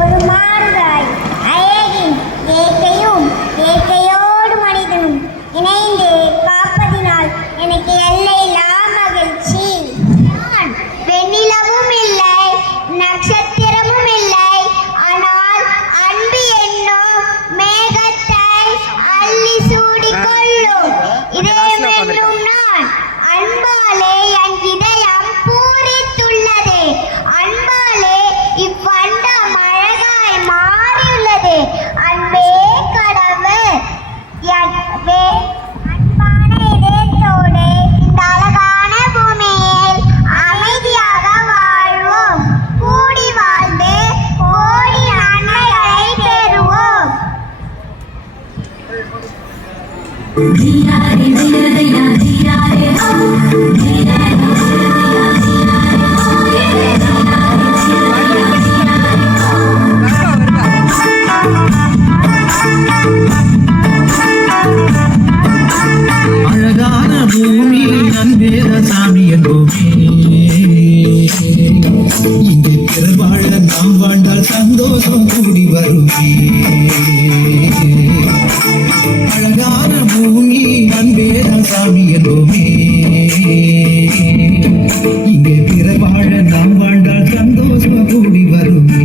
ஒரு மாறுதாய் அழகின் இயற்கையும் இயற்கையோடு மனிதனும் இணைந்து காப்பதினால் எனக்கு எல்லையில்லா மகிழ்ச்சி. நான் வெண்ணிலவும் இல்லை, நட்சத்திரமும் இல்லை, ஆனால் அன்பு என்னும் மேகத்தை அள்ளி சூடிக்கொள்ளும் இதயமென்னும் நான். அன்பாலே என் இதயம் பூரித்துள்ளது, அன்பாலே இவ்வண்டம் அழகாய் மாறியுள்ளது. அன்பே கடவுள். அன்பான இதயத்தோடு இந்த அழகான பூமியில் அமைதியாக வாழ்வோம். கூடி வாழ்ந்து கோடி நன்மைகளை பெறுவோம். அழகான பூமி நன்பேத சாமி என்போமே. இங்கே பிறர் வாழ நாம் வாழ்ந்தால் சந்தோஷம் கூடி வருமே. அழகான பூமி நன்பேத சாமி என்போமே. இங்கே பிறர் வாழ நாம் வாழ்ந்தால் சந்தோஷம் கூடி வருமே.